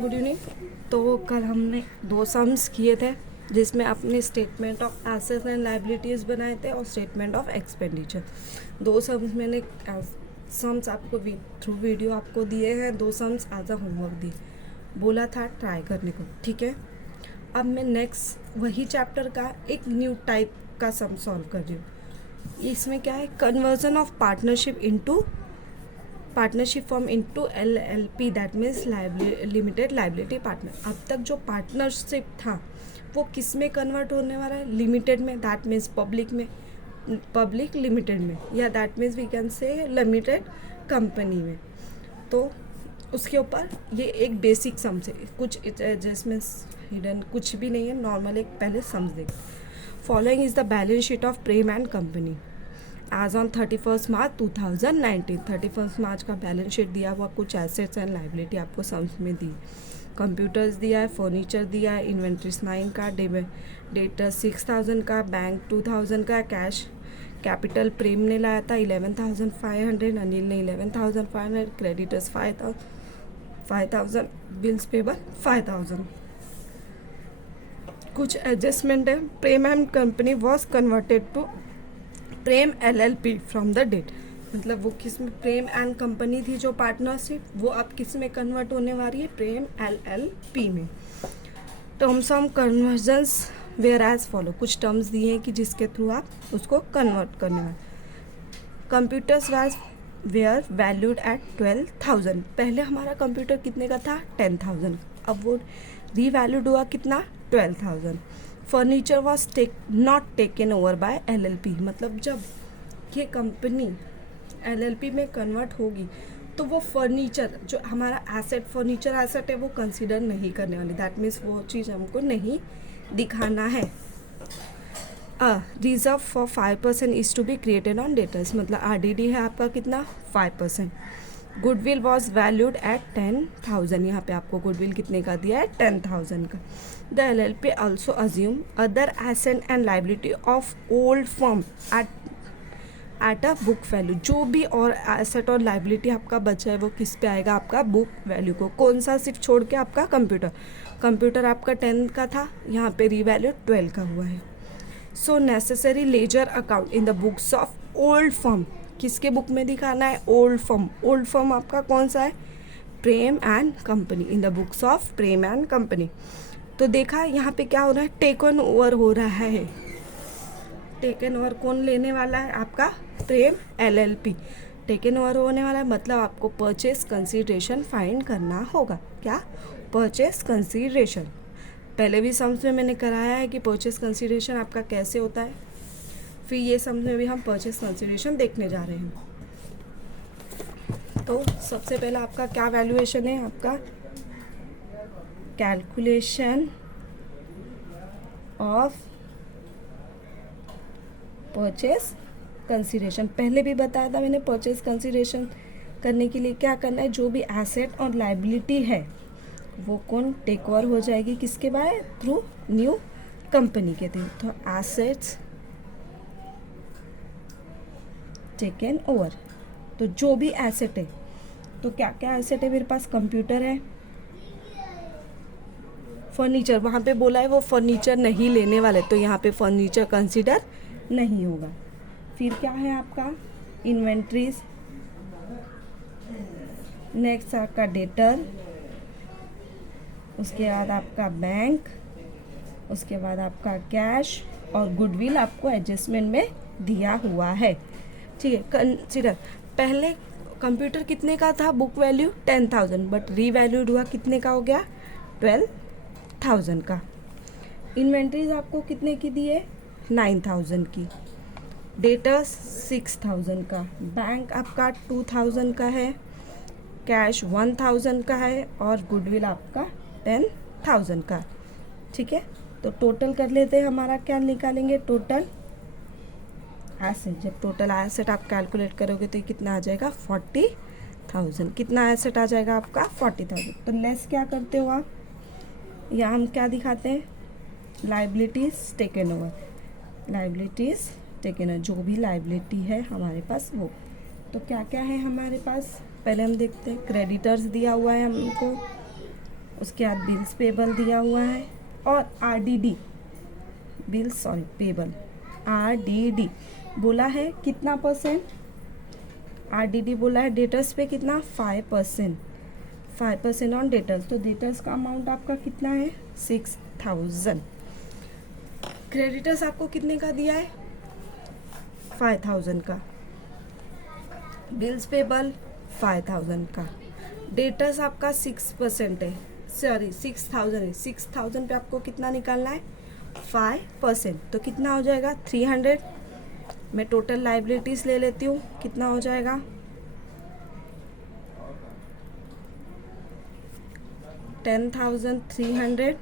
Good evening. तो कल हमने दो सम्स किए थे जिसमें अपने statement of assets and liabilities बनाए थे और स्टेटमेंट ऑफ एक्सपेंडिचर। दो सम्स मैंने सम्स आपको थ्रू वीडियो आपको दिए हैं, दो सम्स एज अ होमवर्क दिए, बोला था ट्राई करने को। ठीक है, अब मैं नेक्स्ट वही चैप्टर का एक न्यू टाइप का सम सॉल्व कर रही हूँ। इसमें क्या है, conversion of partnership form into LLP, that means limited liability partner. अब तक जो पार्टनरशिप था वो किस में कन्वर्ट होने वाला है, लिमिटेड में, दैट मीन्स पब्लिक लिमिटेड में, या that means we can say limited company में। तो उसके ऊपर ये एक बेसिक सम से कुछ एडजस्टमेंट्स हिडन कुछ भी नहीं है, नॉर्मल एक पहले सम्स देख। Following is the balance sheet of Prem and company as on 31 March 2019। 31 मार्च का बैलेंस शीट दिया हुआ, कुछ एसेट्स एंड लायबिलिटी आपको सम्स में दी। कंप्यूटर्स दिया है, फर्नीचर दिया है, इन्वेंट्रीज 9 का, डेटर 6000 का, बैंक 2000 का, कैश कैपिटल प्रेम ने लाया था 11,500, अनिल ने 11,500, क्रेडिटर्स 5,000, बिल्स पेबल 5,000। कुछ एडजस्टमेंट है। Prem and company was converted to Prem LLP from the date, मतलब वो किस में, प्रेम एंड कंपनी थी जो पार्टनरशिप, वो अब किस में कन्वर्ट होने वाली है, प्रेम LLP में। Terms of conversions were as follow, कुछ टर्म्स दिए हैं कि जिसके थ्रू आप उसको कन्वर्ट करने वाले। कंप्यूटर्स वेयर वैल्यूड एट 12,000, पहले हमारा कंप्यूटर कितने का था, 10,000, अब वो रीवैल्यूड हुआ कितना, 12,000। Furniture was not taken over by LLP, मतलब जब ये कंपनी LLP में कन्वर्ट होगी तो वो फर्नीचर जो हमारा एसेट, फर्नीचर एसेट है, वो कंसीडर नहीं करने वाली, दैट मीन्स वो चीज़ हमको नहीं दिखाना है। Reserve for 5% is to be created on debtors, मतलब RDD है आपका कितना, 5%। गुडविल वॉज वैल्यूड एट 10,000, यहाँ पे आपको गुडविल कितने का दिया है, 10,000 का। The LLP also assume other asset and liability of old firm at a book value, जो भी और एसेट और लाइबिलिटी आपका बचा है वो किस पे आएगा, आपका बुक वैल्यू को। कौन सा सिर्फ छोड़ के, आपका कंप्यूटर आपका 10 का था, यहाँ पे रीवैल्यू 12 का हुआ है। So necessary ledger account in the books of old firm, किसके बुक में दिखाना है, ओल्ड फर्म आपका कौन सा है, Prem and company, in the books of Prem and company. तो देखा यहाँ पे क्या हो रहा है, टेकन ओवर हो रहा है। टेकन ओवर कौन लेने वाला है, आपका प्रेम LLP टेकन ओवर होने वाला है, मतलब आपको परचेस कंसीडरेशन फाइंड करना होगा। क्या, परचेस कंसीडरेशन, पहले भी सम्स में मैंने कराया है कि परचेस कंसीडरेशन आपका कैसे होता है, फिर ये सम्स में भी हम परचेस कंसीडरेशन देखने जा रहे हैं। तो सबसे पहला आपका क्या वैल्यूएशन है, आपका कैलकुलेशन ऑफ परचेस कंसीडरेशन। पहले भी बताया था मैंने, परचेस कंसीडरेशन करने के लिए क्या करना है, जो भी एसेट और लायबिलिटी है वो कौन टेक ओवर हो जाएगी, किसके बाय, थ्रू न्यू कंपनी के थ्रू। तो एसेट्स टेकन ओवर, तो जो भी एसेट है, तो क्या क्या एसेट है मेरे पास, कंप्यूटर है, फर्नीचर, वहाँ पे बोला है वो फर्नीचर नहीं लेने वाले, तो यहाँ पे फर्नीचर कंसीडर नहीं होगा। फिर क्या है आपका, इन्वेंट्रीज, नेक्स्ट आपका डेटर, उसके बाद आपका बैंक, उसके बाद आपका कैश, और गुडविल आपको एडजस्टमेंट में दिया हुआ है। ठीक है, कंसीडर, पहले कंप्यूटर कितने का था, बुक वैल्यू 10,000, बट रीवैल्यूड हुआ कितने का हो गया, 12,000 का। इन्वेंट्रीज आपको कितने की दी है, 9,000 की। डेटर्स 6,000 का, बैंक आपका 2,000 का है, कैश 1,000 का है, और गुडविल आपका 10,000 का। ठीक है, तो टोटल कर लेते हैं, हमारा क्या निकालेंगे, टोटल एसेट। जब टोटल एसेट आप कैलकुलेट करोगे तो ये कितना आ जाएगा, 40,000। कितना एसेट आ जाएगा आपका, 40,000। तो लेस क्या करते हो आप, या हम क्या दिखाते हैं, liabilities taken over, liabilities taken over, जो भी लाइबिलिटी है हमारे पास वो। तो क्या क्या है हमारे पास, पहले हम देखते हैं। क्रेडिटर्स दिया हुआ है हमको, उसके बाद बिल्स पेबल दिया हुआ है और RDD बिल्स पेबल RDD बोला है कितना परसेंट, RDD बोला है डेटर्स पे कितना 5%, 5% ऑन डेटर्स। तो डेटर्स का अमाउंट आपका कितना है 6000। क्रेडिटर्स आपको कितने का दिया है 5000 का, बिल्स पेबल 5000 का, डेटर्स आपका 6% है, सॉरी 6000 है, 6000 पे आपको कितना निकालना है 5%, तो कितना हो जाएगा 300। मैं टोटल लाइबिलिटीज ले लेती हूँ, कितना हो जाएगा 10,300।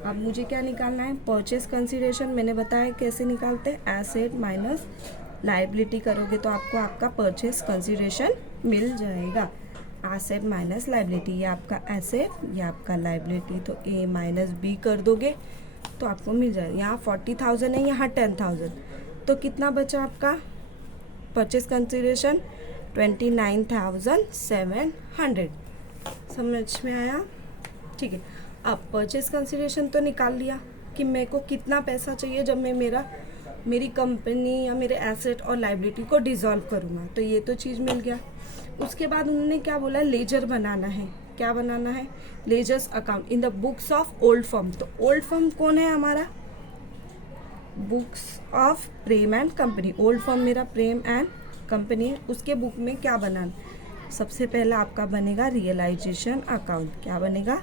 अब मुझे क्या निकालना है परचेस कंसीडरेशन। मैंने बताया कैसे निकालते हैं, एसेट माइनस लाइबिलिटी करोगे तो आपको आपका परचेस कंसीडरेशन मिल जाएगा। एसेट माइनस लाइबिलिटी, ये आपका एसेट ये आपका लाइबिलिटी, तो A माइनस B कर दोगे तो आपको मिल जाएगा। यहाँ 40,000 है, यहाँ 10,000, तो कितना बचा आपका परचेस कंसीडरेशन 29,700। समझ में आया? ठीक है। अब परचेस कंसीडरेशन तो निकाल लिया कि मेरे को कितना पैसा चाहिए जब मैं मेरी कंपनी या मेरे एसेट और लाइबिलिटी को डिसॉल्व करूँगा, तो ये तो चीज़ मिल गया। उसके बाद उन्होंने क्या बोला, लेजर बनाना है। क्या बनाना है, ledgers account in the books of old firm. तो ओल्ड फर्म कौन है हमारा, books of Prem and company. Old firm मेरा प्रेम एंड कंपनी है, उसके बुक में क्या बनाना, सबसे पहला आपका बनेगा रियलाइजेशन अकाउंट। क्या बनेगा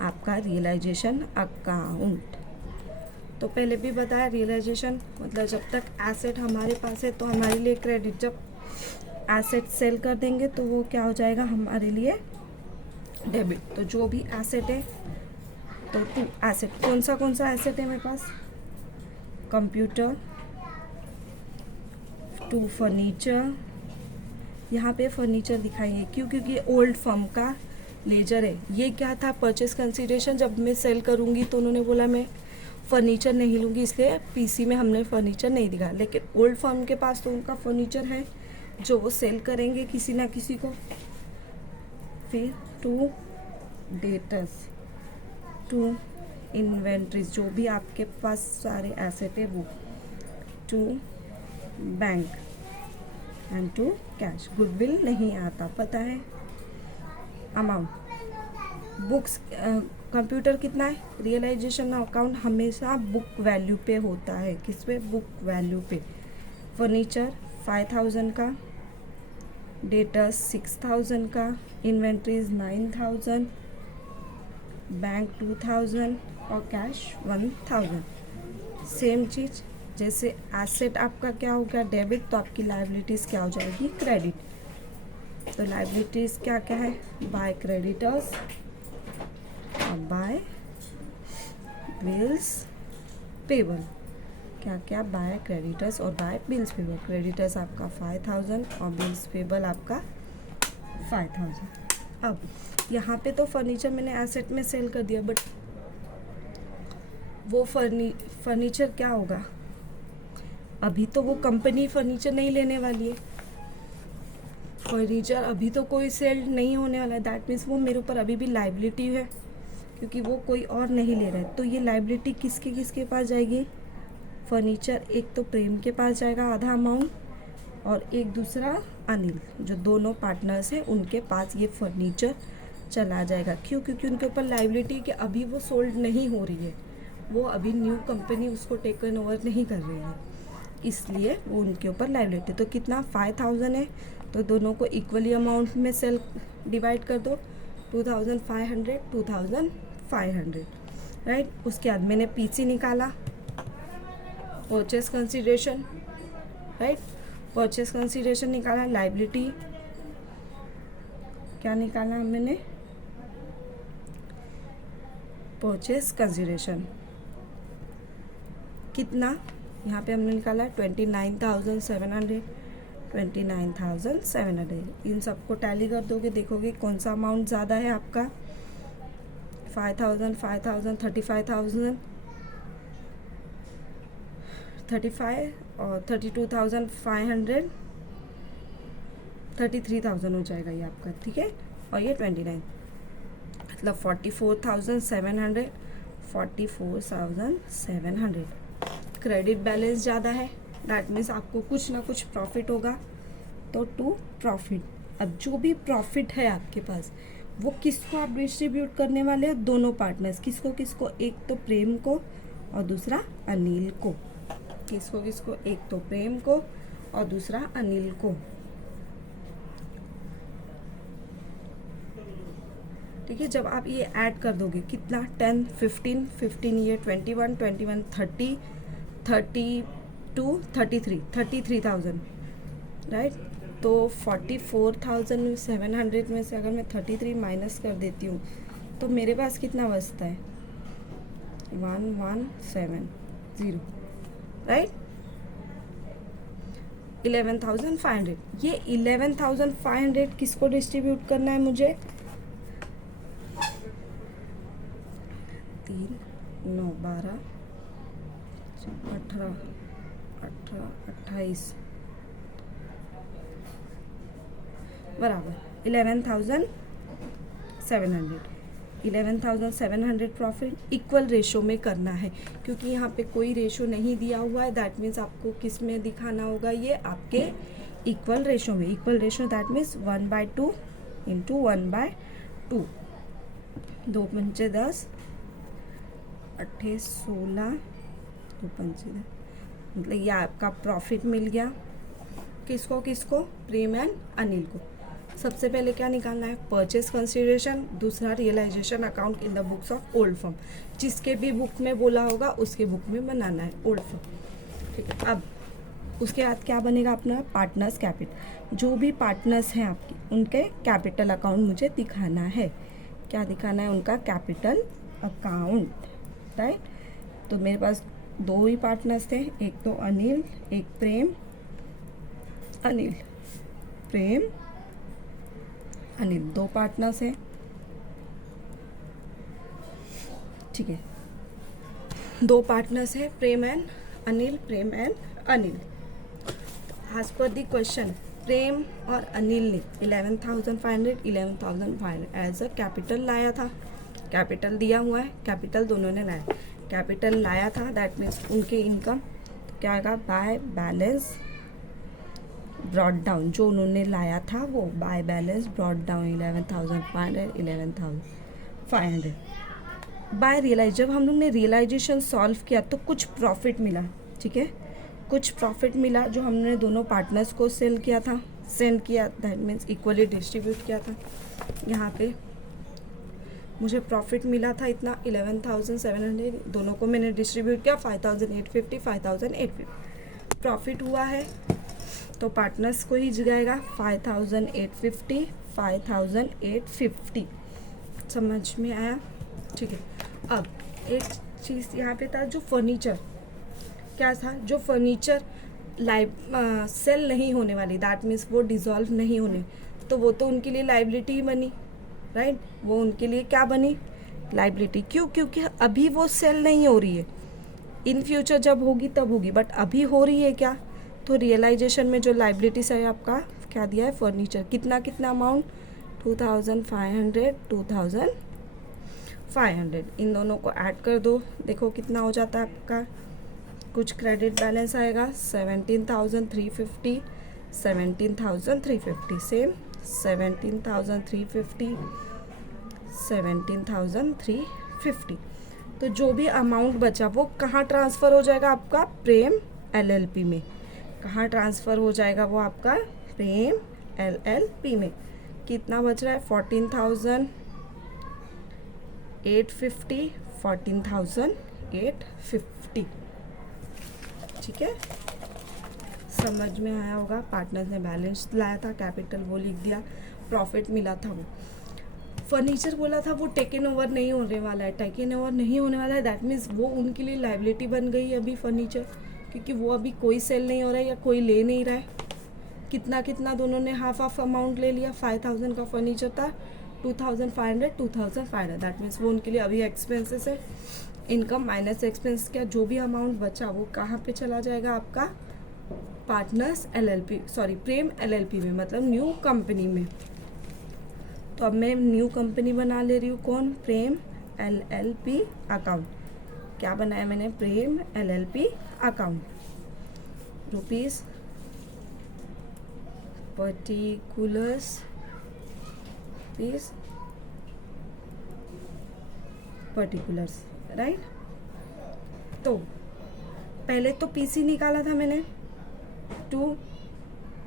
आपका रियलाइजेशन अकाउंट। तो पहले भी बताया रियलाइजेशन मतलब जब तक एसेट हमारे पास है तो हमारे लिए क्रेडिट, जब एसेट सेल कर देंगे तो वो क्या हो जाएगा हमारे लिए डेबिट। तो जो भी एसेट है, तो टू एसेट कौन सा एसेट है मेरे पास, कंप्यूटर, टू फर्नीचर। यहाँ पे फर्नीचर दिखाइए क्यों, क्योंकि ओल्ड फर्म का लेजर है। ये क्या था परचेस कंसीडरेशन, जब मैं सेल करूँगी तो उन्होंने बोला मैं फर्नीचर नहीं लूँगी, इसलिए पीसी में हमने फर्नीचर नहीं दिखा। लेकिन ओल्ड फर्म के पास तो उनका फर्नीचर है जो वो सेल करेंगे किसी ना किसी को। फिर टू डेटर्स, टू इन्वेंट्रीज, जो भी आपके पास सारे एसेट है वो, to bank and to cash. Goodwill नहीं आता, पता है अमाउंट। बुक्स कंप्यूटर कितना है, रियलाइजेशन अकाउंट हमेशा बुक वैल्यू पे होता है। किस पे, बुक वैल्यू पे। फर्नीचर 5,000 का, डेटर्स 6,000 का, इन्वेंट्रीज 9,000, बैंक 2,000 और कैश 1,000। सेम चीज़ जैसे एसेट आपका क्या हो गया डेबिट, तो आपकी लाइबिलिटीज़ क्या हो जाएगी क्रेडिट। तो लाइबिलिटीज़ क्या क्या है, बाय क्रेडिटर्स और बाय बिल्स पेबल। क्या क्या, बाय क्रेडिटर्स और बाय बिल्स पेबल। क्रेडिटर्स आपका 5,000 और बिल्स पेबल आपका 5,000। अब यहाँ पे तो फर्नीचर मैंने एसेट में सेल कर दिया, बट वो फर्नीचर क्या होगा, अभी तो वो कंपनी फर्नीचर नहीं लेने वाली है। फर्नीचर अभी तो कोई सेल नहीं होने वाला है, दैट मीन्स वो मेरे ऊपर अभी भी लाइबिलिटी है क्योंकि वो कोई और नहीं ले रहा है। तो ये लाइबिलिटी किसके पास जाएगी, फर्नीचर एक तो प्रेम के पास जाएगा आधा अमाउंट, और एक दूसरा अनिल, जो दोनों पार्टनर्स हैं उनके पास ये फर्नीचर चला जाएगा। क्यों, क्योंकि उनके ऊपर लाइबिलिटी कि अभी वो सोल्ड नहीं हो रही है, वो अभी न्यू कंपनी उसको टेकन ओवर नहीं कर रही है, इसलिए वो उनके ऊपर लाइबिलिटी। तो कितना 5,000 है, तो दोनों को इक्वली अमाउंट में सेल डिवाइड कर दो, 2,500 2,500, राइट। उसके बाद मैंने पीसी निकाला, purchase consideration, right. Purchase consideration निकाला, लाइबिलिटी क्या निकाला मैंने, परचेस कंसीडरेशन कितना, यहाँ पे हमने निकाला 29,700, 29,700। इन सबको टैली कर दोगे, देखोगे कौन सा अमाउंट ज़्यादा है आपका, 5,000 5,000 35,000 35 और 32,500 33,000 हो जाएगा ये आपका, ठीक है। और ये 29, मतलब 44,700, 44,700। क्रेडिट बैलेंस ज़्यादा है, दैट मीन्स आपको कुछ ना कुछ प्रॉफिट होगा, तो टू प्रॉफिट। अब जो भी प्रॉफिट है आपके पास वो किसको आप डिस्ट्रीब्यूट करने वाले हैं, दोनों पार्टनर्स। किसको किसको, एक तो प्रेम को और दूसरा अनिल को। किसको किसको, एक तो प्रेम को और दूसरा अनिल को। ठीक है, जब आप ये ऐड कर दोगे कितना, 10, 15, 15 ये 21, 21 30, 32, 33, 33,000, राइट। तो 44,700 में से अगर मैं 33 माइनस कर देती हूँ तो मेरे पास कितना बचता है, 1170, राइट। 11,500। ये 11,500 किसको डिस्ट्रीब्यूट करना है मुझे, 3, 9, 12, 18, 28 बराबर 11,700। 11,700 प्रॉफिट इक्वल रेशो में करना है, क्योंकि यहाँ पे कोई रेशो नहीं दिया हुआ है। दैट मीन्स आपको किस में दिखाना होगा, ये आपके इक्वल रेशो में। Equal ratio that means 1/2 into 1/2। 2 पंचे 10, 8 16, 2 पंचे 10, मतलब ये आपका प्रॉफिट मिल गया। किसको किसको, प्रेम एंड अनिल को। सबसे पहले क्या निकालना है, परचेस कंसिडरेशन, दूसरा realisation account in the books of old firm. जिसके भी बुक में बोला होगा उसके बुक में बनाना है ओल्ड फर्म, ठीक है। अब उसके बाद क्या बनेगा अपना, पार्टनर्स कैपिटल। जो भी पार्टनर्स हैं आपके, उनके कैपिटल अकाउंट मुझे दिखाना है। क्या दिखाना है, उनका कैपिटल अकाउंट, राइट। तो मेरे पास 2 ही पार्टनर्स थे, एक तो अनिल, एक प्रेम, अनिल, प्रेम, अनिल, 2 पार्टनर्स हैं, ठीक है। 2 पार्टनर्स हैं, Prem and Anil, Prem and Anil. As per the question, Prem और अनिल ने 11,500 एज अ कैपिटल लाया था। कैपिटल दिया हुआ है, कैपिटल दोनों ने लाया, कैपिटल लाया था, दैट मीन्स उनके इनकम क्या आएगा, बाय बैलेंस ब्रॉट डाउन। जो उन्होंने लाया था वो by balance brought down 11,500, 11,500 by realise. जब हम लोग ने रियलाइजेशन सॉल्व किया तो कुछ प्रॉफिट मिला, ठीक है। कुछ प्रॉफिट मिला जो हमने दोनों पार्टनर्स को सेंड किया, दैट मीन्स इक्वली डिस्ट्रीब्यूट किया था। यहाँ पे मुझे प्रॉफिट मिला था इतना 11,700, दोनों को मैंने डिस्ट्रीब्यूट किया 5,850, 5,850 प्रॉफिट हुआ है। तो पार्टनर्स को ही जाएगा 5,850, 5,850। समझ में आया, ठीक है। अब एक चीज़ यहाँ पे था, जो फर्नीचर क्या था, जो फर्नीचर सेल नहीं होने वाली, दैट मीन्स वो डिज़ोल्व नहीं होने, तो वो तो उनके लिए लाइबिलिटी ही बनी, राइट। वो उनके लिए क्या बनी, लाइबिलिटी। क्यों, क्योंकि अभी वो सेल नहीं हो रही है, इन फ्यूचर जब होगी तब होगी, बट अभी हो रही है क्या। तो रियलाइजेशन में जो लाइबिलिटीज है आपका क्या दिया है, फर्नीचर। कितना कितना अमाउंट, 2,500, 2,500। इन दोनों को ऐड कर दो, देखो कितना हो जाता है आपका। कुछ क्रेडिट बैलेंस आएगा 17,350, 17,350, सेम 17,350, 17,350। तो जो भी अमाउंट बचा वो कहाँ ट्रांसफ़र हो जाएगा आपका, प्रेम LLP में। कहाँ ट्रांसफ़र हो जाएगा वो आपका, प्रेम LLP में। कितना बच रहा है, 14,850, 14,850, ठीक है। समझ में आया होगा। पार्टनर्स ने बैलेंस लाया था, कैपिटल वो लिख दिया, प्रॉफिट मिला था वो। फर्नीचर बोला था वो टेकन ओवर नहीं होने वाला है, टेकन ओवर नहीं होने वाला है, दैट मीन्स वो उनके लिए लाइबिलिटी बन गई अभी फर्नीचर, क्योंकि वो अभी कोई सेल नहीं हो रहा है या कोई ले नहीं रहा है। कितना कितना दोनों ने हाफ अमाउंट ले लिया, 5,000 का फर्नीचर था, 2,500, 2,500, दैट मीन्स वो उनके लिए अभी एक्सपेंसेस है। इनकम माइनस एक्सपेंस का जो भी अमाउंट बचा वो कहाँ पे चला जाएगा आपका, पार्टनर्स LLP, सॉरी प्रेम LLP में, मतलब न्यू कंपनी में। तो तो अब मैं न्यू कंपनी बना ले रही हूँ, कौन, प्रेम LLP अकाउंट। क्या बनाया मैंने, Prem LLP account, rupees particulars piece particulars, right. तो पहले तो पीसी निकाला था मैंने, टू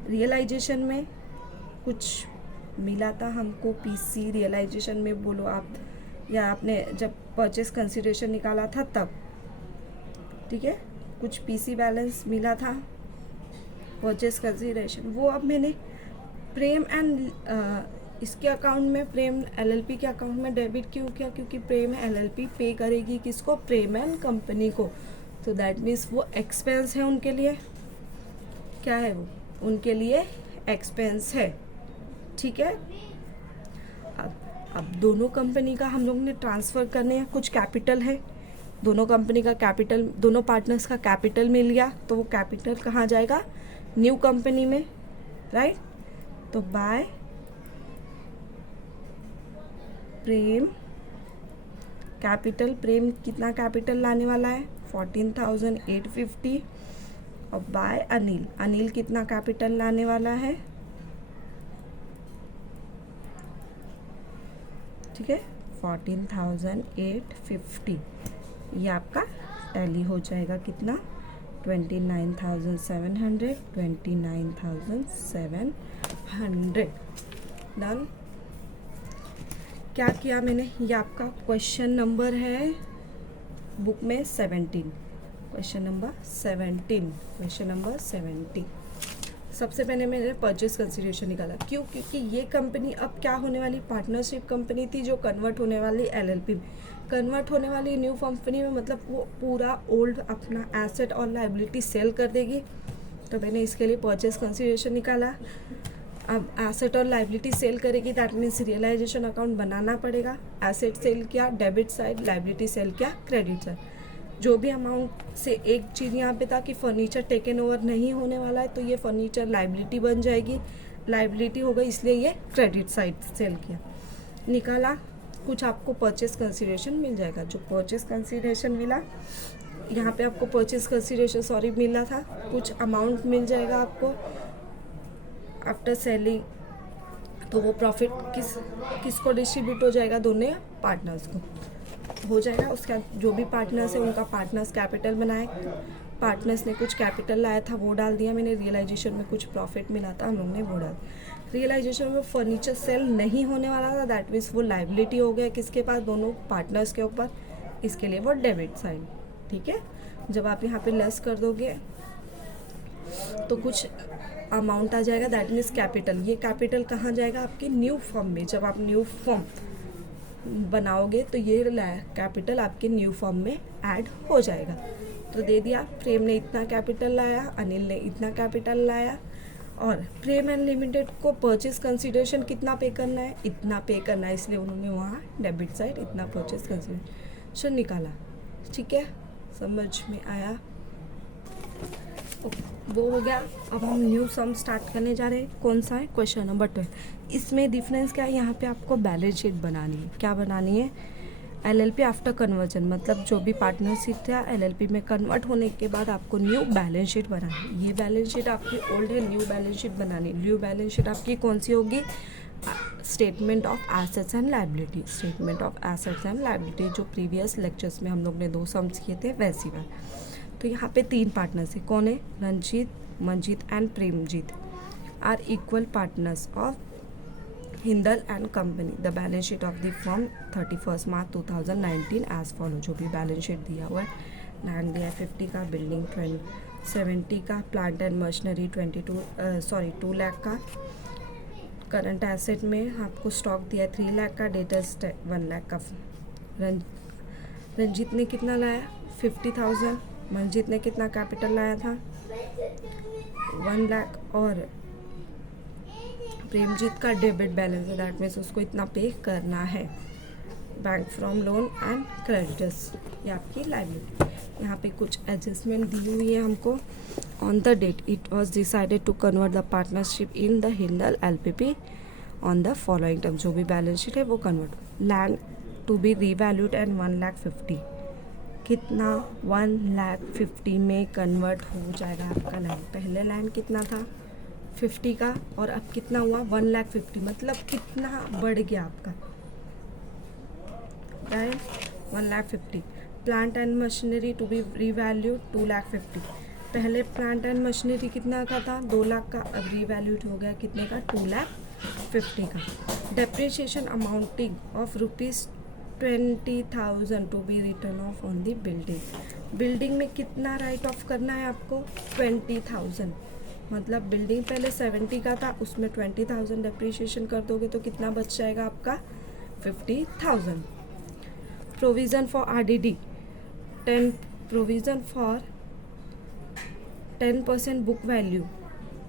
रियलाइजेशन में कुछ मिला था हमको, पीसी रियलाइजेशन में बोलो आप, या आपने जब परचेस कंसिडरेशन निकाला था तब, ठीक है, कुछ पीसी बैलेंस मिला था परचेस कंसिडरेशन, वो अब मैंने प्रेम एंड इसके अकाउंट में, प्रेम LLP के अकाउंट में डेबिट क्यों किया, क्योंकि प्रेम LLP पे करेगी किसको, प्रेम एंड कंपनी को, तो दैट मीन्स वो एक्सपेंस है उनके लिए, क्या है वो, उनके लिए एक्सपेंस है, ठीक है। अब दोनों कंपनी का हम लोग ने ट्रांसफ़र करने हैं, कुछ कैपिटल है, दोनों कंपनी का कैपिटल, दोनों पार्टनर्स का कैपिटल मिल गया, तो वो कैपिटल कहाँ जाएगा, न्यू कंपनी में, राइट। तो बाय प्रेम कैपिटल, प्रेम कितना कैपिटल लाने वाला है, 14,850, और बाय अनिल, अनिल कितना कैपिटल लाने वाला है, ठीक है, 14,850। ये आपका टैली हो जाएगा कितना, 29,700, 29,700, डन। क्या किया मैंने, ये आपका क्वेश्चन नंबर है बुक में 17, क्वेश्चन नंबर 17। सबसे पहले मैंने परचेस कंसिडरेशन निकाला, क्यों, क्योंकि ये कंपनी अब क्या होने वाली, पार्टनरशिप कंपनी थी जो कन्वर्ट होने वाली LLP में, कन्वर्ट होने वाली न्यू कंपनी में, मतलब वो पूरा ओल्ड अपना एसेट और लाइबिलिटी सेल कर देगी, तो मैंने इसके लिए परचेस कंसिडरेशन निकाला। अब एसेट और लाइबिलिटी सेल करेगी, दैट मीन्स रियलाइजेशन अकाउंट बनाना पड़ेगा, एसेट सेल किया डेबिट साइड, लाइबिलिटी सेल किया क्रेडिट साइड, जो भी अमाउंट से एक चीज़ यहाँ पे था कि फर्नीचर टेकन ओवर नहीं होने वाला है, तो ये फर्नीचर लाइबिलिटी बन जाएगी, लाइबिलिटी हो गई, इसलिए ये क्रेडिट साइड सेल किया, निकाला, कुछ आपको परचेस कंसिडरेशन मिल जाएगा, जो परचेस कंसिडरेशन मिला, यहाँ पे आपको परचेस कंसिडरेशन मिला था, कुछ अमाउंट मिल जाएगा आपको आफ्टर सेलिंग, तो वो प्रॉफिट किसको डिस्ट्रीब्यूट हो जाएगा, दोनों पार्टनर्स को हो जाएगा। उसके बाद जो भी पार्टनर्स है उनका पार्टनर्स कैपिटल बनाए, पार्टनर्स ने कुछ कैपिटल लाया था वो डाल दिया मैंने, रियलाइजेशन में कुछ प्रॉफिट मिला था हम लोग ने वो डाल, रियलाइजेशन में फर्नीचर सेल नहीं होने वाला था, दैट मीन्स वो लाइबिलिटी हो गया किसके पास, दोनों पार्टनर्स के ऊपर, इसके लिए वो डेबिट साइड, ठीक है। जब आप यहाँ पे लेस कर दोगे तो कुछ अमाउंट आ जाएगा, दैट मीन्स कैपिटल, ये कैपिटल कहाँ जाएगा, आपके न्यू फॉर्म में, जब आप न्यू फॉर्म बनाओगे तो ये कैपिटल आपके न्यू फॉर्म में ऐड हो जाएगा। तो दे दिया, प्रेम ने इतना कैपिटल लाया, अनिल ने इतना कैपिटल लाया, और प्रेम एंड लिमिटेड को परचेस कंसिडरेशन कितना पे करना है, इतना पे करना है, इसलिए उन्होंने वहाँ डेबिट साइड इतना परचेस कंसिडरेशन निकाला, ठीक है, समझ में आया, वो हो गया। अब हम न्यू सम स्टार्ट करने जा रहे हैं, कौन सा है, क्वेश्चन नंबर 12। इसमें डिफरेंस क्या है, यहाँ पे आपको बैलेंस शीट बनानी है, क्या बनानी है, LLP आफ्टर कन्वर्जन, मतलब जो भी पार्टनरशिप था LLP में कन्वर्ट होने के बाद आपको न्यू बैलेंस शीट बनानी है। ये बैलेंस शीट आपकी ओल्ड है, न्यू बैलेंस शीट बनानी है। न्यू बैलेंस शीट आपकी कौन सी होगी, statement of assets and liability, statement of assets and liability, जो प्रीवियस लेक्चर्स में हम लोग ने 2 सम्स किए थे वैसी बात। तो यहाँ पे 3 पार्टनर्स है, कौन है, Ranjit, Manjit and Premjit are equal partners of Hindal and company. The balance sheet of the firm 31 March 2019 as follow. जो भी बैलेंस शीट दिया हुआ है, लैंड दिया है 50 का, बिल्डिंग 70 का, प्लांट एंड मशीनरी 2 लाख का, करंट एसेट में आपको स्टॉक दिया है 3 लाख का, डेटर्स 1 लाख का। रंजीत ने कितना लाया, 50,000, मंजीत ने कितना कैपिटल लाया था, 1 लाख, और प्रेमजीत का डेबिट बैलेंस है, दैट मीन्स उसको इतना पे करना है, bank from loan and creditors, ये आपकी लायबिलिटी। यहाँ पे कुछ एडजस्टमेंट दी हुई है हमको। On the date it was decided to convert the partnership in the Hindal LPP on the following term, जो भी बैलेंस शीट है वो convert. Land to be revalued at 1,50,000, कितना 1,50,000 में कन्वर्ट हो जाएगा आपका लैंड। पहले लैंड कितना था 50 का और अब कितना हुआ 1,50,000, मतलब कितना बढ़ गया आपका, right, 1,50,000। Plant and machinery to be revalued 2,50,000, पहले प्लांट एंड मशीनरी कितना का था 2 लाख का, अब रीवैल्यूड हो गया कितने का 2,50,000 का। Depreciation amounting of ₹20,000 to be written off on the building. Building में कितना राइट ऑफ करना है आपको 20,000, मतलब बिल्डिंग पहले 70 का था, उसमें 20,000 डेप्रिसिएशन कर दोगे तो कितना बच जाएगा आपका 50,000। Provision for RDD 10, provision for 10% book value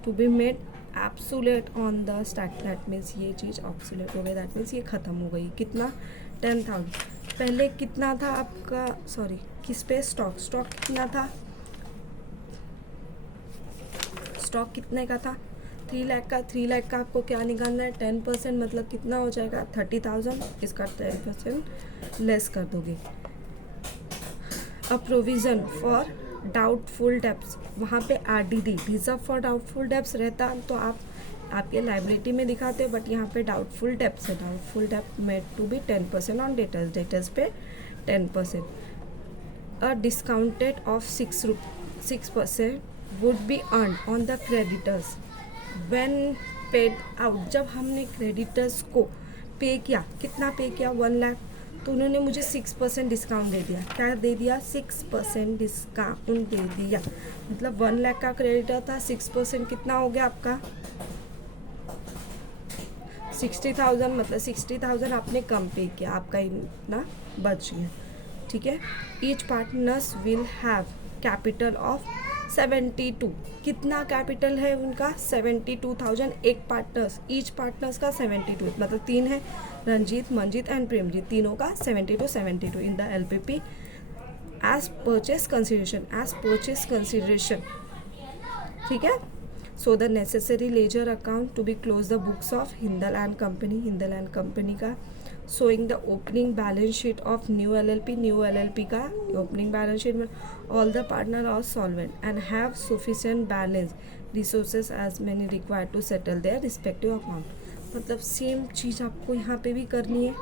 to be made obsolete on the stock, that means ये चीज़ ऑब्सोल्यूट हो गई, दैट मीन्स ये ख़त्म हो गई। कितना 10,000, पहले कितना था आपका, सॉरी किस पे, स्टॉक, स्टॉक कितना था, स्टॉक कितने का था 3 लाख का। 3 लाख का आपको क्या निकालना है 10%, मतलब कितना हो जाएगा 30,000, इसका 10% लेस कर दोगे। अब प्रोविज़न फॉर डाउटफुल डेब्ट्स, वहाँ पे RDD reserve for doubtful debts रहता तो आप आपके लाइबिलिटी में दिखाते हो, बट यहाँ पे डाउटफुल डेब्ट्स है, डाउटफुल डेब्ट made to be 10% on debtors, debtors पे 10%। A discounted of 6% would be earn on the creditors when paid out, जब हमने क्रेडिटर्स को पे किया, कितना पे किया 1 लाख, तो उन्होंने मुझे 6% डिस्काउंट दे दिया। क्या दे दिया 6% डिस्काउंट दे दिया, मतलब 1 लाख का क्रेडिटर था, 6% कितना हो गया आपका 60,000, मतलब 60,000 आपने कम पे किया, आपका इतना बच गया, ठीक है। Each partners will have capital of 72, कितना कैपिटल है उनका 72,000, एक पार्टनर्स, ईच पार्टनर्स का 72, मतलब 3 है, रंजीत, मंजीत एंड प्रेमजीत, तीनों का 72 in the LPP as purchase consideration, ठीक है। So the necessary ledger account to be close the books of Hindal and company का showing the opening balance sheet of new LLP का opening balance sheet में all the partner are solvent and have sufficient balance resources as many required to settle their respective account, मतलब same चीज़ आपको यहाँ पे भी करनी है।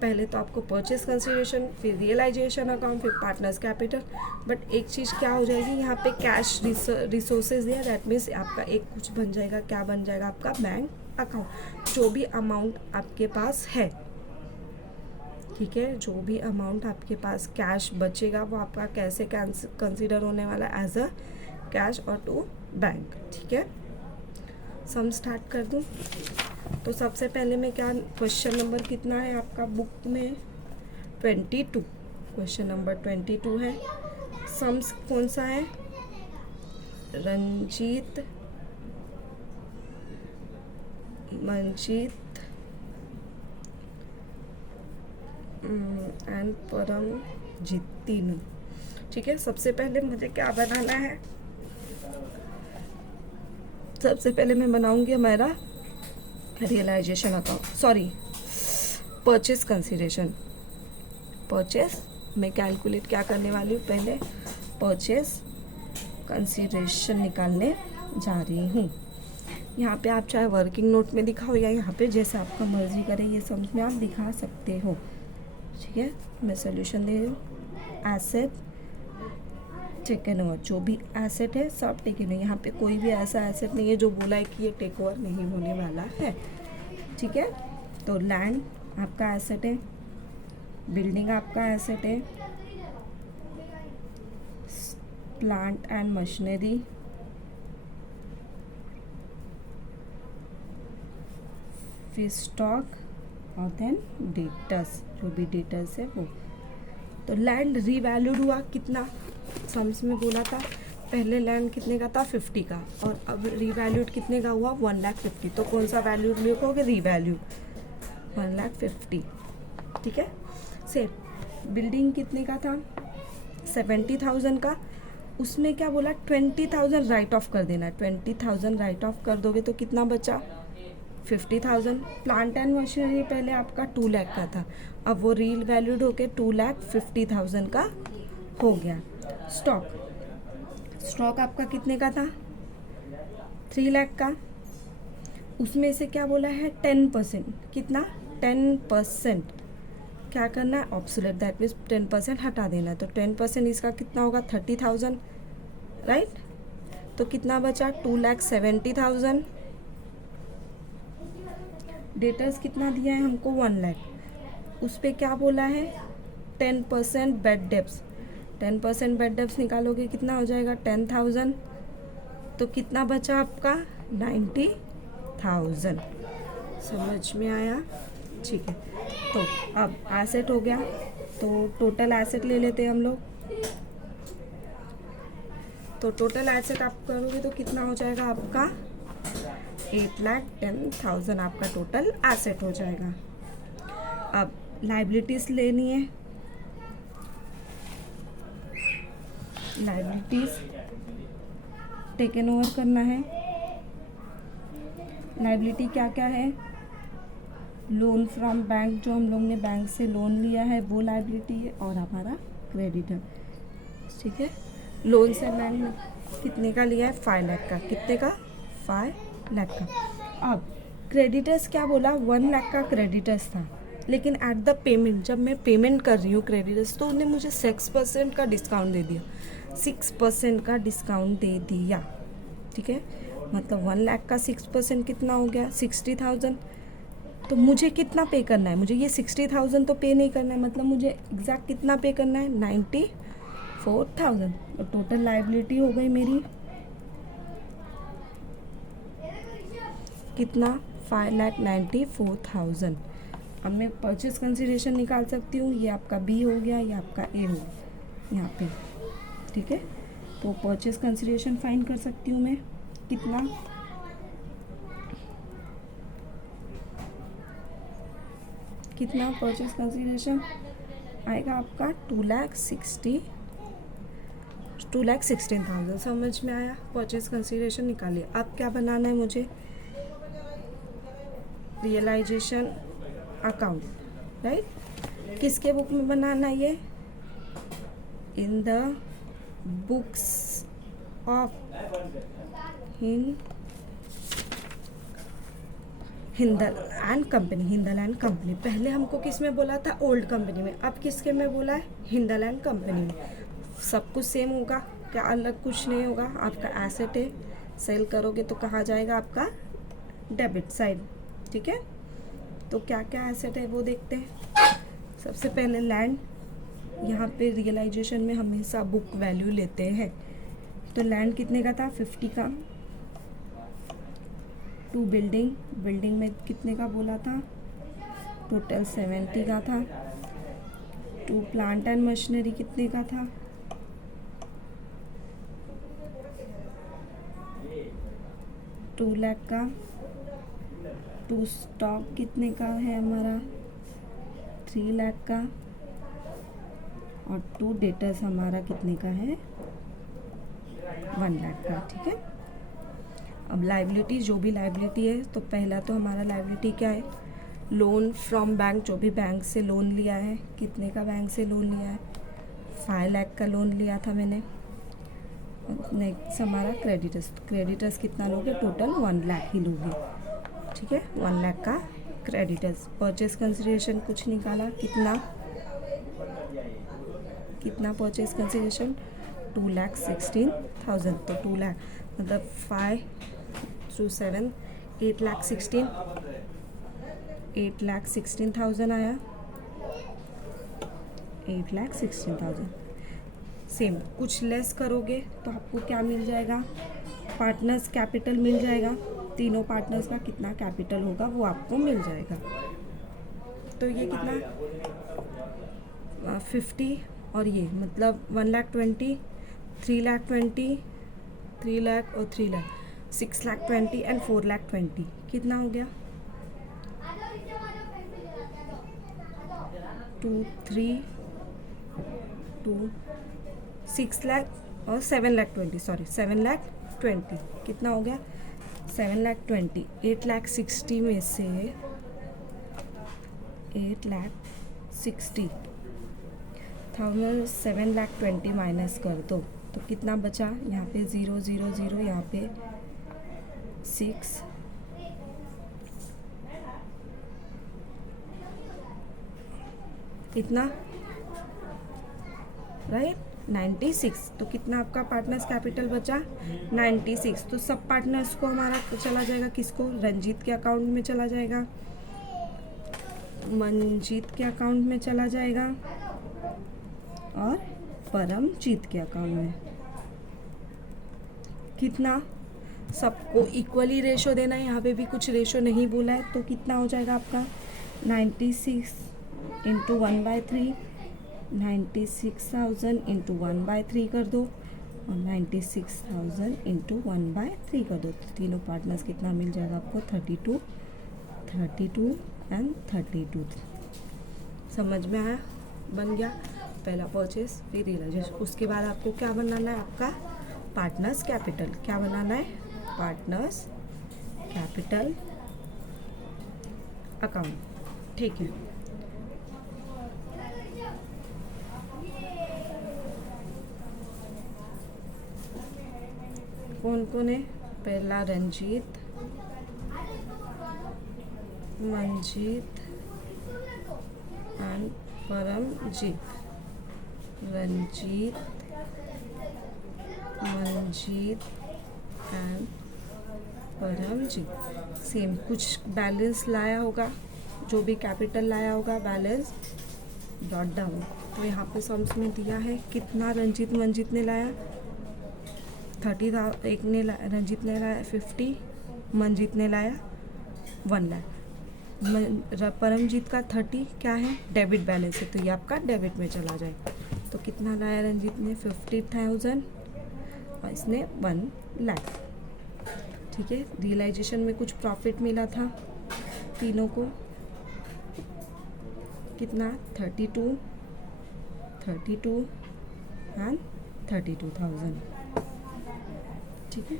पहले तो आपको परचेस कंसिडरेशन, फिर रियलाइजेशन अकाउंट, फिर पार्टनर्स कैपिटल, बट एक चीज़ क्या हो जाएगी यहाँ पे कैश रिसोर्सेज दिया, दैट मीन्स आपका एक कुछ बन जाएगा, क्या बन जाएगा आपका बैंक अकाउंट, जो भी अमाउंट आपके पास है, ठीक है, जो भी अमाउंट आपके पास कैश बचेगा वो आपका कैसे कंसिडर होने वाला है एज अ कैश और टू बैंक, ठीक है। सम स्टार्ट कर दूं तो सबसे पहले मैं क्या, क्वेश्चन नंबर कितना है आपका बुक में 22, क्वेश्चन नंबर 22 है। सम्स कौन सा है, रंजीत, मंजीत एंड परमजीत, तीनों, ठीक है। सबसे पहले मुझे क्या बनाना है, सबसे पहले मैं बनाऊंगी हमारा realisation account, sorry purchase consideration. Purchase मैं कैलकुलेट क्या करने वाली हूँ, पहले परचेस कंसिडरेशन निकालने जा रही हूँ। यहाँ पे आप चाहे वर्किंग नोट में दिखाओ या यहाँ पे जैसे आपका मर्जी करे, ये समझ में आप दिखा सकते हो, ठीक है। मैं सोल्यूशन दे रही हूँ। एसेट टेकन ओवर, जो भी एसेट है सब टेकन, यहाँ पे कोई भी ऐसा एसेट नहीं है जो बोला है कि ये टेक ओवर नहीं होने वाला है, ठीक है। तो लैंड आपका एसेट है, बिल्डिंग आपका एसेट है, प्लांट एंड मशीनरी, फिर स्टॉक और देन डेटर्स, जो भी डेटर्स है वो। तो लैंड रीवैल्यूड हुआ कितना, सम्स में बोला था पहले लैंड कितने का था 50 का, और अब रीवैल्यूड कितने का हुआ 1,50,000, तो कौन सा वैल्यूड लिखोगे, रीवैल्यूड 1,50,000, ठीक है। सेम बिल्डिंग कितने का था 70,000 का, उसमें क्या बोला 20,000 राइट ऑफ कर देना, 20,000 राइट ऑफ कर दोगे तो कितना बचा 50,000। प्लांट एंड मशीनरी पहले आपका 2 लाख का था, अब वो रील वैल्यूड होके 2,50,000 का हो गया। स्टॉक आपका कितने का था? 3 लाख का। उसमें से क्या बोला है? 10%। कितना? 10%। क्या करना है? ऑब्सोलेट, दैट मीन्स 10% हटा देना है। तो 10% इसका कितना होगा? 30,000, राइट। तो कितना बचा? 2,70,000। डेटर्स कितना दिया है हमको? 1 लाख। उस पर क्या बोला है? 10% बेड डेप्स। 10% बेड डेप्स निकालोगे कितना हो जाएगा? 10,000। तो कितना बचा आपका? 90,000। समझ में आया? ठीक है। तो अब एसेट हो गया, तो टोटल एसेट ले लेते हैं हम लोग। तो टोटल एसेट आप करोगे तो कितना हो जाएगा आपका? 8,10,000 आपका टोटल एसेट हो जाएगा। अब लाइबिलिटीज लेनी है। लाइबिलिटीज टेकन ओवर करना है। लाइबिलिटी क्या क्या है? लोन फ्रॉम बैंक, जो हम लोग ने बैंक से लोन लिया है वो लाइबिलिटी है, और हमारा क्रेडिटर। ठीक है। लोन से बैंक ने कितने का लिया है? 5 लाख का। कितने का? 5 लाख का। अब क्रेडिटर्स क्या बोला? 1 लाख का क्रेडिटर्स था, लेकिन एट द पेमेंट, जब मैं पेमेंट कर रही हूँ क्रेडिटर्स, तो उन्हें मुझे 6% का डिस्काउंट दे दिया। 6% का डिस्काउंट दे दिया। ठीक है। मतलब 1 लाख का 6% कितना हो गया? 60,000। तो मुझे कितना पे करना है? मुझे ये 60,000 तो पे नहीं करना है, मतलब मुझे एग्जैक्ट कितना पे करना है? 94,000। और टोटल लाइबिलिटी हो गई मेरी कितना? 5,94,000। अब मैं परचेस कंसिडरेशन निकाल सकती हूँ। ये आपका बी हो गया, ये आपका ए हो गया यहाँ पे। ठीक है। तो परचेस कंसिडरेशन फाइंड कर सकती हूँ मैं। कितना? कितना परचेस कंसिडरेशन आएगा आपका? 2,16,000। समझ में आया? परचेस कंसिडरेशन निकालिए। अब क्या बनाना है मुझे? Realisation account, right. किसके बुक में बनाना है ये? In the books of Hindal and company. पहले हमको किस में बोला था? ओल्ड कंपनी में। अब किसके में बोला है? हिंदल एंड कंपनी में। सब कुछ सेम होगा, क्या अलग कुछ नहीं होगा। आपका एसेट है, सेल करोगे तो कहाँ जाएगा? आपका डेबिट साइड। ठीक है। तो क्या क्या एसेट है वो देखते हैं। सबसे पहले लैंड। यहाँ पे रियलाइजेशन में हमेशा बुक वैल्यू लेते हैं। तो लैंड कितने का था? 50 का। 2 बिल्डिंग में कितने का बोला था? टोटल 70 का था। 2 प्लांट एंड मशीनरी कितने का था? 2 लाख का। 2 स्टॉक कितने का है हमारा? 3 लाख का। और 2 डेटर्स हमारा कितने का है? 1 लाख का। ठीक है। अब लाइबिलिटी, जो भी लाइबिलिटी है, तो पहला तो हमारा लाइबिलिटी क्या है? लोन फ्रॉम बैंक, जो भी बैंक से लोन लिया है। कितने का बैंक से लोन लिया है? 5 लाख का लोन लिया था मैंने। नेक्स्ट हमारा क्रेडिटर्स कितना लोगे? टोटल 1 लाख ही लोगे। ठीक है। 1 लाख का क्रेडिटर्स। परचेस कंसिडरेशन कुछ निकाला, कितना परचेस कंसिडरेशन? 2,16,000। तो 2 लाख मतलब 5 through 7, 8,16,000 आया। 8,16,000। सेम कुछ लेस करोगे तो आपको क्या मिल जाएगा? पार्टनर्स कैपिटल मिल जाएगा। तीनों पार्टनर्स का कितना कैपिटल होगा वो आपको मिल जाएगा। तो ये कितना? 50 और ये मतलब 1,20,000, 3,20,000, 3 लाख और 3 लाख, 6,20,000 एंड 4,20,000। कितना हो गया? 2, 3, 2, 6 लाख और 7,20,000। सॉरी, 7,20,000 कितना हो गया? 7,20,000 8,60,000 में से 8,60,000 7,20,000 माइनस कर दो तो कितना बचा, यहाँ पे 0 0 0, यहाँ पे 6, इतना राइट 96। तो कितना आपका पार्टनर्स कैपिटल बचा 96। तो सब पार्टनर्स को हमारा चला जाएगा, किसको, रंजीत के अकाउंट में चला जाएगा, मंजीत के अकाउंट में चला जाएगा और परमजीत के अकाउंट में। कितना, सबको इक्वली रेशो देना है, यहाँ पे भी कुछ रेशो नहीं बोला है। तो कितना हो जाएगा आपका 96 इंटू 1/3, 96,000 इंटू 1/3 कर दो और 96,000 इंटू 1/3 कर दो। तो तीनों पार्टनर्स कितना मिल जाएगा आपको 32 32 एंड 32। समझ में आया, बन गया पहला परचेस फिर रियलाइजेशन। उसके बाद आपको क्या बनाना है, आपका पार्टनर्स कैपिटल। क्या बनाना है, पार्टनर्स कैपिटल अकाउंट, ठीक है। कौन कौन है, पहला Ranjit, Manjit and Paramjit. Ranjit, Manjit and Paramjit. Same कुछ बैलेंस लाया होगा, जो भी कैपिटल लाया होगा बैलेंस ब्रॉट डाउन। तो यहाँ पे सम्स में दिया है कितना रंजीत मंजीत ने लाया 30,000, एक ने रंजीत ने लाया 50, मंजीत ने लाया 1 लाख। परमजीत का 30 क्या है, डेबिट बैलेंस है, तो ये आपका डेबिट में चला जाएगा। तो कितना लाया रंजीत ने 50,000 और इसने 1 लाख, ठीक है। रियलाइजेशन में कुछ प्रॉफिट मिला था तीनों को, कितना 32 32 एंड 32,000, ठीक है।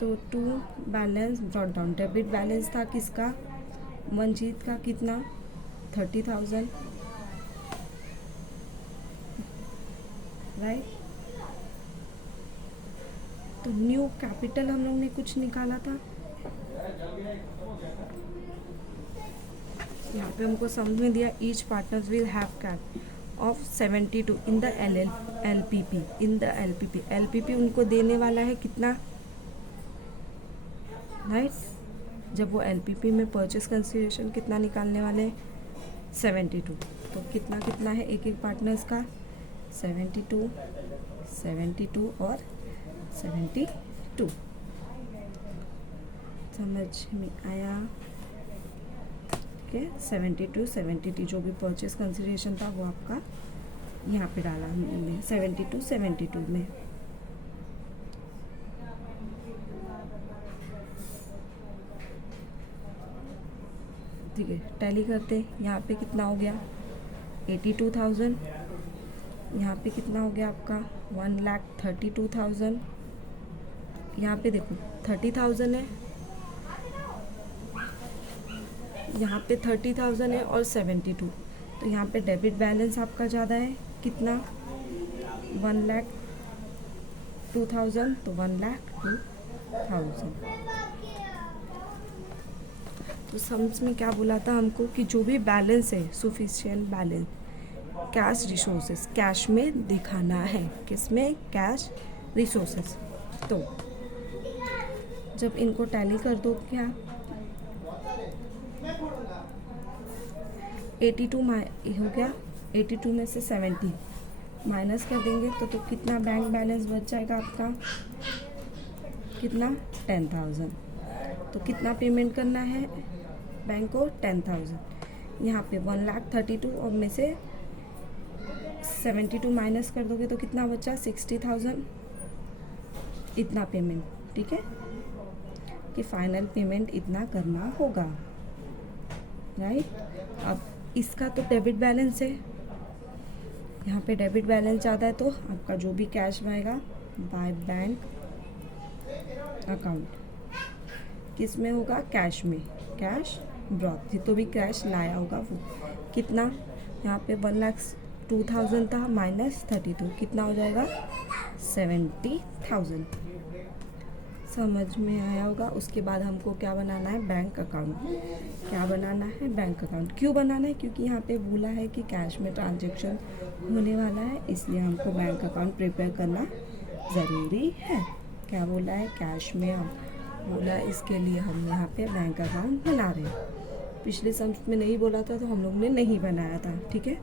तो 2 balance brought down. Debit balance था किसका, मंजीत का, कितना 30,000, राइट। तो न्यू कैपिटल हम लोग ने कुछ निकाला था, यहाँ पे हमको समझ में दिया each partners will have cap of 72 in the LPP। In the LPP उनको देने वाला है कितना, राइट। जब वो LPP में परचेस कंसिडरेशन कितना निकालने वाले हैं 72। तो कितना कितना है एक एक पार्टनर्स का 72 72 और 72। समझ में आया, ठीक है। 72 72 जो भी परचेस कंसिडरेशन था वो आपका यहाँ पे डाला हमने 72 72 में। ठीक है, टैली करते, यहाँ पे कितना हो गया 82,000, यहाँ पे कितना हो गया आपका 1,32,000, यहाँ पे देखो 30,000 है, यहाँ पे 30,000 है और 72। तो यहाँ पे डेबिट बैलेंस आपका ज़्यादा है, कितना 1,02,000, तो 1,02,000। तो सम्स में क्या बोला था हमको कि जो भी बैलेंस है sufficient balance cash resources cash में दिखाना है, किसमें, कैश रिसोर्सेस। तो जब इनको टैली कर दो क्या 82 हो गया, 82 में से 70 माइनस कर देंगे तो कितना बैंक बैलेंस बच जाएगा आपका, कितना 10,000। तो कितना पेमेंट करना है बैंक को 10,000। यहाँ पे 1,32,000 और में से 72 माइनस कर दोगे तो कितना बचा 60,000, इतना पेमेंट, ठीक है, कि फाइनल पेमेंट इतना करना होगा, राइट। अब इसका तो डेबिट बैलेंस है, यहाँ पे डेबिट बैलेंस ज़्यादा है तो आपका जो भी कैश आएगा बाय बैंक अकाउंट किस में होगा, कैश में, कैश ब्रॉथ, जितो भी कैश लाया होगा वो कितना, यहाँ पे 1,02,000 था माइनस 32 कितना हो जाएगा 70,000। समझ में आया होगा। उसके बाद हमको क्या बनाना है, बैंक अकाउंट। क्या बनाना है, बैंक अकाउंट। क्यों बनाना है, क्योंकि यहाँ पे बोला है कि कैश में ट्रांजैक्शन होने वाला है, इसलिए हमको बैंक अकाउंट प्रिपेयर करना ज़रूरी है। क्या बोला है, कैश में हम बोला है, इसके लिए हम यहाँ पे बैंक अकाउंट बना रहे हैं। पिछले सम में नहीं बोला था तो हम लोग ने नहीं बनाया था, ठीक है।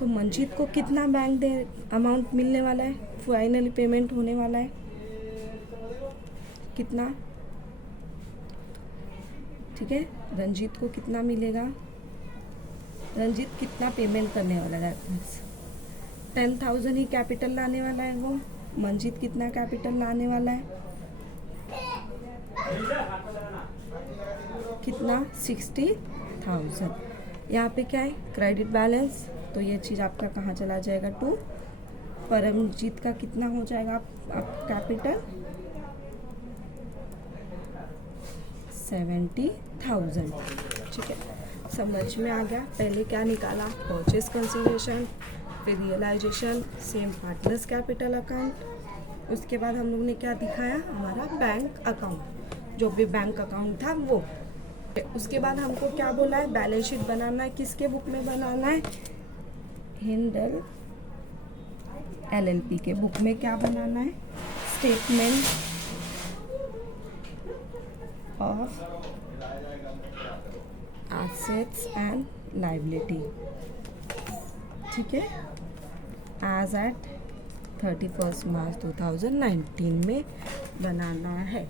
तो मंजीत को कितना बैंक दे अमाउंट मिलने वाला है, फाइनली पेमेंट होने वाला है कितना, ठीक है। रंजीत को कितना मिलेगा, रंजीत कितना पेमेंट करने वाला है, 10,000 ही कैपिटल लाने वाला है वो। मंजीत कितना कैपिटल लाने वाला है, कितना 60,000। यहाँ पे क्या है, क्रेडिट बैलेंस, तो ये चीज़ आपका कहाँ चला जाएगा, टू। परमजीत का कितना हो जाएगा आप कैपिटल 70,000, ठीक है। समझ में आ गया। पहले क्या निकाला, परचेज कंसिडरेशन, फिर realisation, same partners capital account. उसके बाद हम लोग ने क्या दिखाया, हमारा बैंक अकाउंट, जो भी बैंक अकाउंट था वो। उसके बाद हमको क्या बोला है, बैलेंस शीट बनाना है। किसके बुक में बनाना है, हिंडल LLP के बुक में क्या बनाना है, statement of assets and liability, ठीक है, एज एट 31 मार्च 2019 में बनाना है।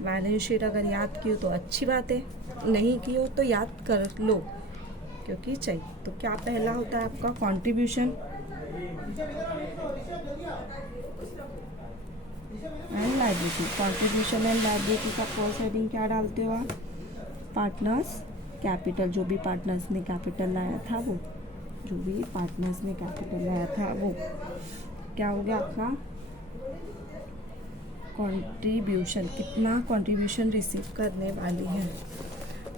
बैलेंस शीट अगर याद की हो तो अच्छी बात है, नहीं की हो तो याद कर लो क्योंकि चाहिए। तो क्या पहला होता है आपका contribution and liability. Contribution and liability का फर्स्ट हेडिंग क्या डालते हो आप, पार्टनर्स कैपिटल, जो भी पार्टनर्स ने कैपिटल लाया था वो, जो भी पार्टनर्स ने कैपिटल लाया था वो क्या हो गया आपका कंट्रीब्यूशन, कितना कंट्रीब्यूशन रिसीव करने वाली है।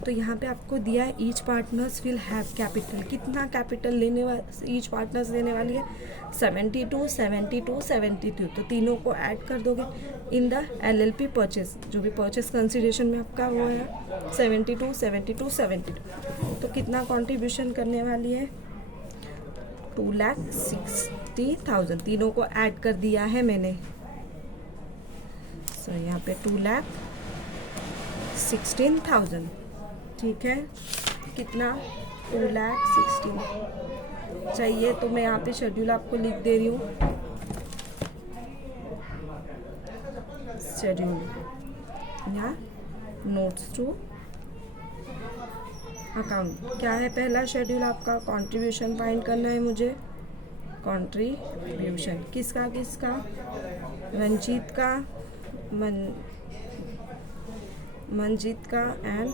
तो यहाँ पे आपको दिया है each partners will have capital, कितना कैपिटल लेने वाली ईच पार्टनर्स लेने वाली है, 72, 72, 72। तो तीनों को ऐड कर दोगे इन द LLP परचेज, जो भी परचेज कंसिडरेशन में आपका वो है 72, 72, 72। तो कितना कंट्रीब्यूशन करने वाली है, 2,60,000। तीनों को ऐड कर दिया है मैंने। सो यहाँ पे 2,16,000, ठीक है। कितना, 2,16,000 चाहिए तो मैं यहाँ पे शेड्यूल आपको लिख दे रही हूँ। शेड्यूल या नोट्स टू अकाउंट, क्या है पहला शेड्यूल आपका, कंट्रीब्यूशन फाइंड करना है मुझे। कंट्रीब्यूशन किसका किसका, रंजीत का, मंजीत का एंड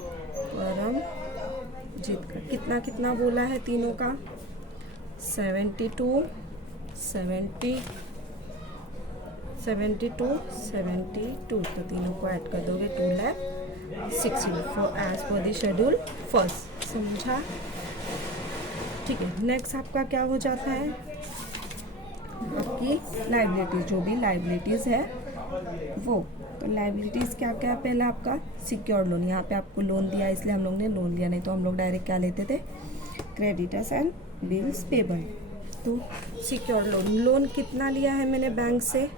परमजीत का। कितना कितना बोला है तीनों का, 72, 70, 72, 72। तो तीनों को ऐड कर दोगे 2,60,000 as per the schedule first. समझा, ठीक है। नेक्स्ट आपका क्या हो जाता है, आपकी लायबिलिटीज, जो भी लायबिलिटीज़ है वो। तो लायबिलिटीज़ क्या क्या है, पहला आपका सिक्योर्ड लोन, यहाँ पे आपको लोन दिया इसलिए हम लोग ने लोन लिया, नहीं तो हम लोग डायरेक्ट क्या लेते थे, क्रेडिटर्स एंड बिल्स पेबल। तो सिक्योर्ड लोन, लोन कितना लिया है मैंने बैंक से,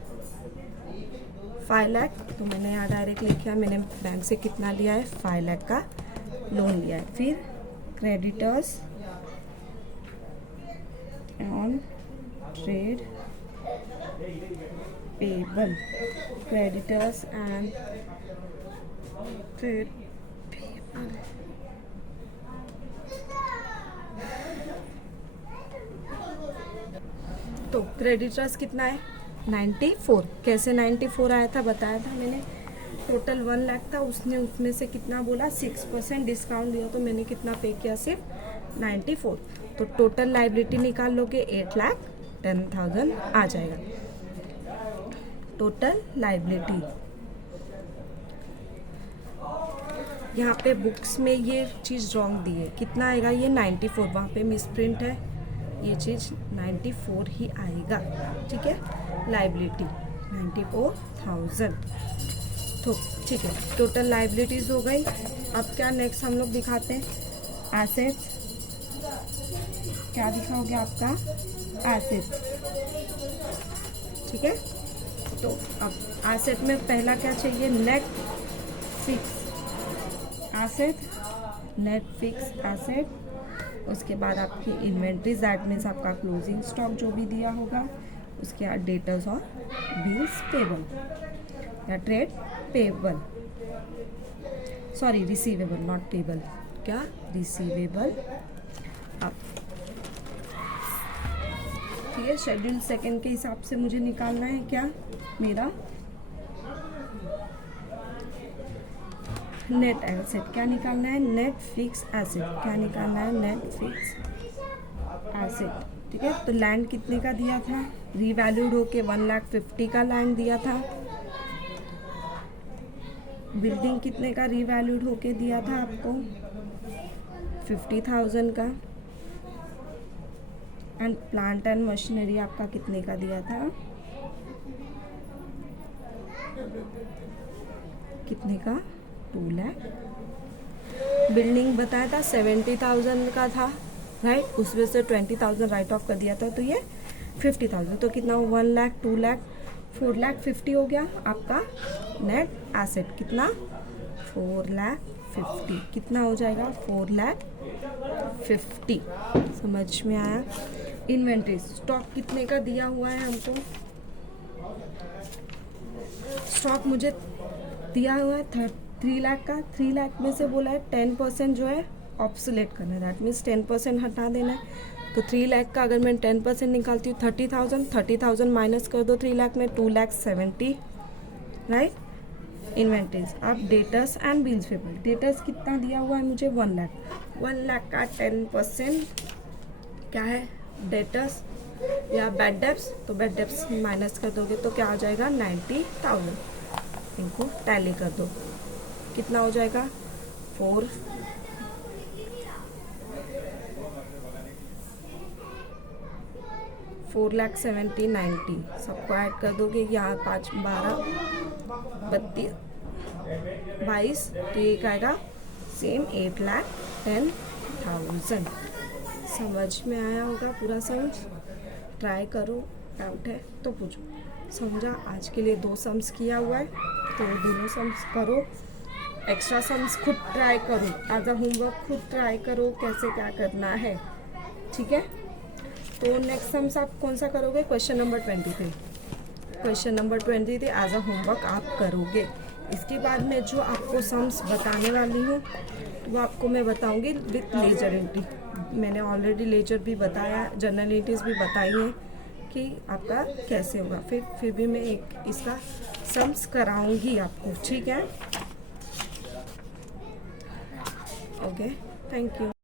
5 लाख। तो मैंने यहाँ डायरेक्ट लिखा, मैंने बैंक से कितना लिया है, 5 लाख का लोन लिया है। फिर creditors on trade payable, creditors and trade payable. तो क्रेडिटर्स कितना है, 94। कैसे 94 आया था, बताया था मैंने, टोटल 1 लाख था, उसने उसमें से कितना बोला 6% डिस्काउंट दिया, तो मैंने कितना पे किया सिर्फ 94। तो टोटल लाइबिलिटी निकाल लोगे 8,10,000 आ जाएगा टोटल लाइबिलिटी। यहाँ पे बुक्स में ये चीज़ रॉन्ग दी है, कितना आएगा ये 94, वहाँ पे मिसप्रिंट है, ये चीज़ 94 ही आएगा, ठीक है। लाइबिलिटी 94,000, तो ठीक है, टोटल लाइबिलिटीज़ हो गई। अब क्या नेक्स्ट हम लोग दिखाते हैं एसेट्स। क्या दिखाओगे आपका एसेट्स, ठीक है। तो अब एसेट में पहला क्या चाहिए, net fix asset, net fix asset. उसके बाद आपकी इन्वेंट्रीज, दैट मीन्स आपका क्लोजिंग स्टॉक जो भी दिया होगा। उसके बाद डेटर्स और बिल्स पेबल या trade payable, sorry receivable not payable, क्या रिसीवेबल। अब ठीक है, शेड्यूल सेकंड के हिसाब से मुझे निकालना है क्या, मेरा नेट एसेट क्या निकालना है, नेट फिक्स एसेट क्या निकालना है, नेट फिक्स एसेट, ठीक है। तो लैंड कितने का दिया था, रीवैल्यूड होके 1,50,000 का लैंड दिया था। बिल्डिंग कितने का रीवैल्यूड होके दिया था आपको, 50,000 का। एंड प्लांट एंड मशीनरी आपका कितने का दिया था, कितने का, 2 लाख। बिल्डिंग बताया था 70,000 का था, राइट, उसमें से 20,000 राइट ऑफ कर दिया था, तो ये 50,000, तो कितना 1 लाख, 2 लाख, 4,50,000 हो गया आपका नेट एसेट। कितना 4,50,000, कितना हो जाएगा 4,50,000, समझ में आया। इन्वेंट्री स्टॉक कितने का दिया हुआ है हमको, स्टॉक मुझे दिया हुआ है 3 लाख का। 3 लाख में से बोला है 10% जो है ऑब्सोलेट करना है, दैट मीन्स 10% हटा देना है। तो 3 लाख का अगर मैं 10% निकालती हूँ 30,000 माइनस कर दो 3 लाख में, 2,70,000, राइट। इन्वेंट्रीज, अब debtors and bills payable, debtors कितना दिया हुआ है मुझे 1 लाख, 1 लाख का 10% क्या है डेटर्स या बैड डेब्ट्स, तो बैड डेब्ट्स माइनस कर दोगे तो क्या हो जाएगा 90,000, इनको टैली कर दो, कितना हो जाएगा 4,70,90 सबको ऐड कर दोगे, यहाँ 5, 12, 32, 22, तो ये आएगा सेम 8,10,000। समझ में आया होगा पूरा समझ, ट्राई करो, डाउट है तो पूछो। समझा, आज के लिए 2 सम्स किया हुआ है, तो दोनों सम्स करो, एक्स्ट्रा सम्स खुद ट्राई करो, एज अ होमवर्क खुद ट्राई करो कैसे क्या करना है, ठीक है। तो नेक्स्ट सम्स आप कौन सा करोगे, question number 23, question number 23 as a homework आप करोगे। इसके बाद में जो आपको सम्स बताने वाली हूँ वो आपको मैं बताऊँगी विथ लेजर एंट्री। मैंने ऑलरेडी लेजर भी बताया, जर्नल एंट्रीज भी बताई हैं कि आपका कैसे होगा, फिर भी मैं एक इसका सम्स कराऊंगी आपको, ठीक है। Okay, thank you.